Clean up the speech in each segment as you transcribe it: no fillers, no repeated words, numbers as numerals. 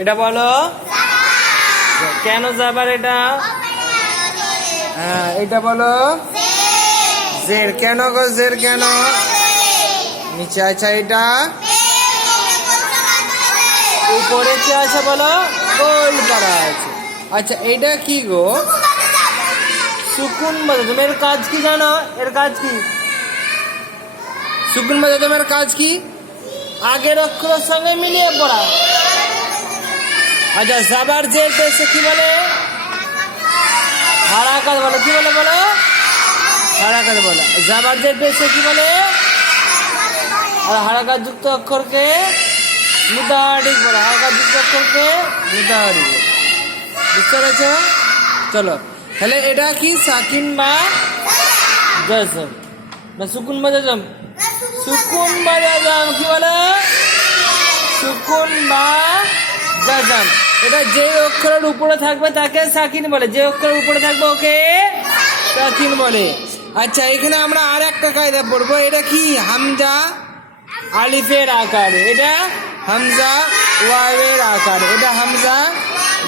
এটা বলো কেন জাবার এটা? হ্যাঁ এটা বলো জের। কেন গো জের কেন? নিচে আছে এটা, উপরে কি আছে বলো? গোল করা আছে। আচ্ছা এইটা কি গো? সুকুন বাজা। তুমি এর কাজ কি জানো? এর কাজ কি? সুকুন বাজা তোমার কাজ কি? আগের অক্ষরের সঙ্গে মিলিয়ে পড়া। আচ্ছা জাবার জের পেশে কি বলে? হারাকাত বলে। কি বলে বলো? হারাকাত বলে। জাবার জের পেশে কি বলে? আর হারাকাত যুক্ত অক্ষরকে মুতাহারিক বলে। হারাকাত যুক্ত অক্ষরকে মুতাহারিক বলে। বুঝতে পেরেছ? চলো তাহলে এটা কি সাকিন বা জজম না সুকুন বা জজম? সুকুন বা জজম। কি বলে? সুকুন বা জজম। এটা যে অক্ষরের উপরে থাকবে তাকে সাকিন বলে, যে অক্ষরের উপরে থাকবে ওকে সাকিন বলে। আচ্ছা এখানে আমরা আর একটা কায়দা পড়বো। এটা কি? হামজা আলিফের আকারে, এটা হামজা ওয়াওয়ের আকারে, এটা হামজা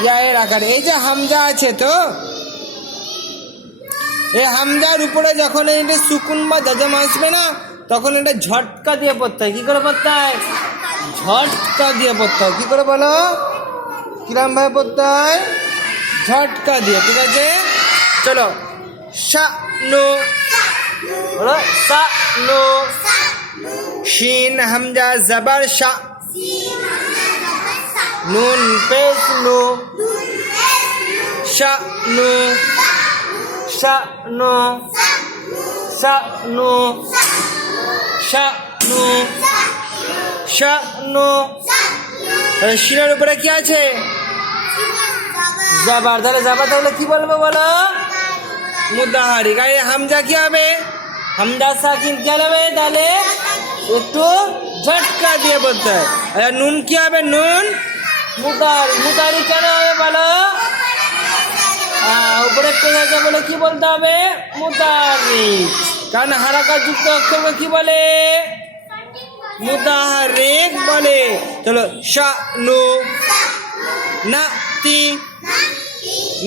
ইয়ায়ের আকারে। এই যে হামজা আছে তো, এই হামজার উপরে যখন এটা সুকুন বা জজম আসবে না তখন এটা ঝটকা দিয়ে পড়তে হয়। কি করে পড়তে হয়? ঝটকা দিয়ে পড়তে হয়। কি করে বলো? কিরম ভাবে পড়তে হয়? ঝটকা দিয়ে। ঠিক আছে চলো। সা নো বলো সা নো। শিন হামজা জবর শা। নুন পেশ নো। শা নো শা নো শা নো শা নো শা নো। শিনের উপরে কি আছে? জাবার। তাহলে জাবার তাহলে কি বলবো বলো? মুতাহারিক। আর হামজা কি হবে? হামজা সাকিন কি হবে? তাহলে একটু ঝটকা দিয়ে বলতে হয়। আর নুন কি হবে? নুন মুতাহারিক। মুতাহারিক কেন হবে বলো? উপরে পেশা বলে কি বলতে হবে? মুতাহারিক। কারণ হারাকাত যুক্ত অক্ষরকে কি বলে? মুতাহারিক বলে। চলো শা নু না তি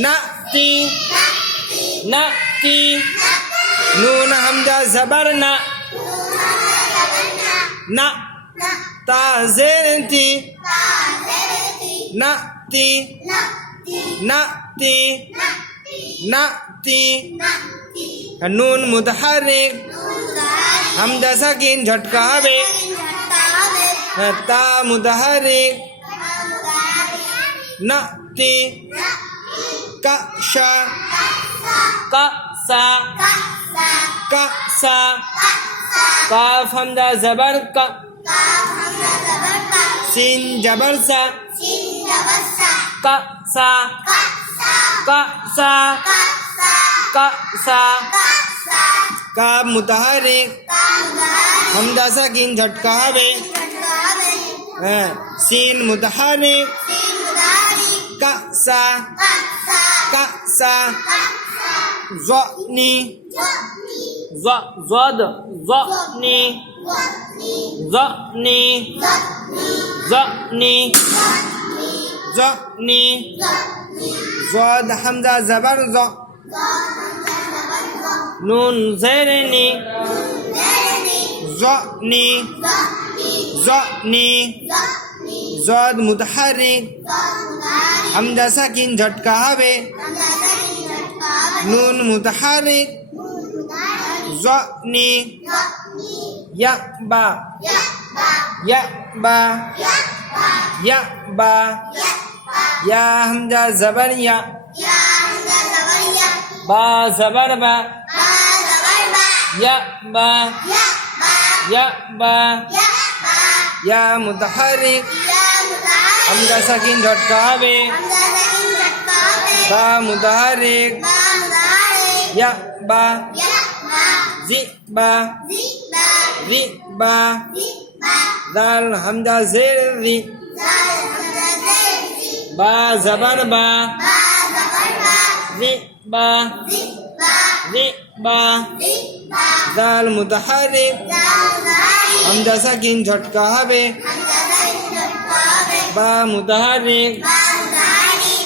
না তি না তি। নুন হামজা জবর না না তা জের তি না তি না তি না তি। নুন মুতাহারিক হামজা সাকিন ঝটকা হবে। তা মুতাহারিক না তি কা শা কা সা কা সা। কাফ হামজা জবর কা। সিন জবর সা কা সা কা সা কা সা। কাফ মুতাহারিক হামজা সাকিন ঝটকা হবে। সিন মুতাহারিক কা সা কা সা। জনি জদ জনি জনি জনি জনি। জদ হামজা জবর জ। নুন জেরনি জনি জনি। জদ মুতাহারিক হামজা সাকিন ঝটকা হবে। নুন মুতাহারিক জনি। ইয়া বা ইয়া বা ইয়া বা। ইয়া হামজা জবর ইয়া। বা জবর বা। ইয়া বা ইয়া বা। ইয়া মুতাহারিক হামজা সাকিন ঝটকা হবে। বা মুতাহারিক ইয়া বা জি বা রি বা। দাল হামজা জের রি। বা জবর বা রি বা রি বা। দাল মুতাহারিক হামজা সাকিন ঝটকা হবে। বা মুতাহারিক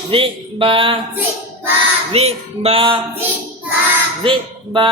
জি বা জি বা জি বা